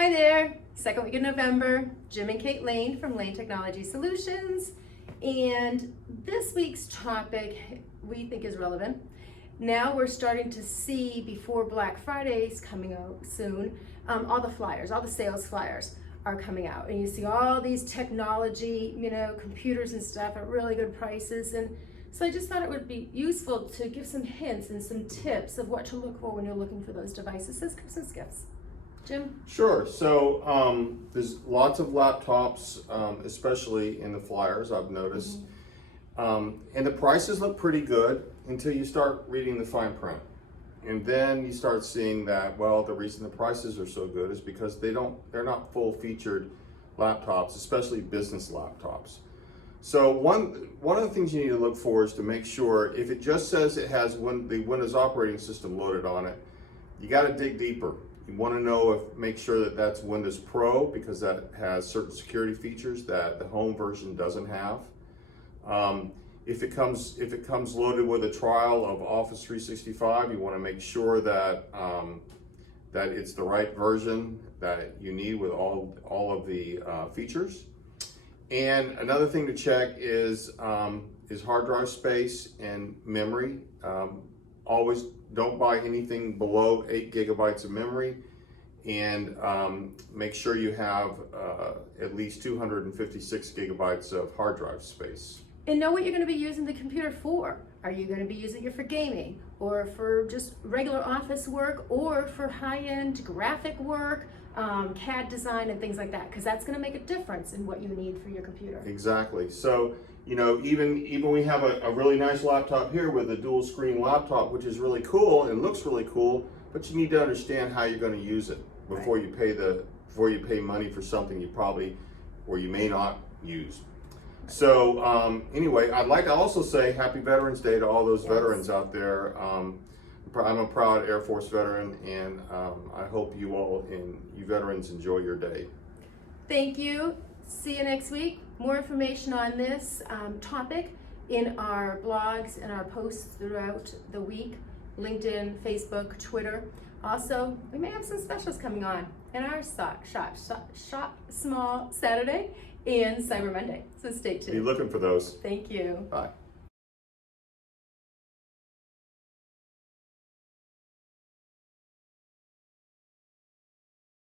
Hi there, second week of November, Jim and Kate Lane from Lane Technology Solutions. And this week's topic we think is relevant. Now we're starting to see, before Black Friday's coming out soon, all the flyers, all the sales flyers are coming out. And you see all these technology, computers and stuff at really good prices. And so I just thought it would be useful to give some hints and some tips of what to look for when you're looking for those devices as Christmas gifts. Jim? Sure. So there's lots of laptops, especially in the flyers, I've noticed. And the prices look pretty good until you start reading the fine print. And then you start seeing that, well, the reason the prices are so good is because they're not full featured laptops, especially business laptops. So one of the things you need to look for is to make sure, if it just says it has the Windows operating system loaded on it, you got to dig deeper. You want to know make sure that that's Windows Pro, because that has certain security features that the home version doesn't have. If it comes loaded with a trial of Office 365, you want to make sure that that it's the right version that you need with all of the features. And another thing to check is hard drive space and memory. Always don't buy anything below 8 gigabytes of memory, and make sure you have at least 256 gigabytes of hard drive space. And know what you're going to be using the computer for. Are you going to be using it for gaming, or for just regular office work, or for high-end graphic work, CAD design and things like that? Because that's going to make a difference in what you need for your computer. Exactly. So, even we have a really nice laptop here with a dual screen laptop, which is really cool and looks really cool, but you need to understand how you're going to use it before you pay money for something you probably, or you may not use. So anyway, I'd like to also say Happy Veterans Day to all those veterans out there. I'm a proud Air Force veteran, and I hope you all you veterans enjoy your day. Thank you. See you next week. More information on this topic in our blogs and our posts throughout the week. LinkedIn, Facebook, Twitter. Also, we may have some specials coming on in our Shop Small Saturday and Cyber Monday. So stay tuned. Be looking for those. Thank you. Bye.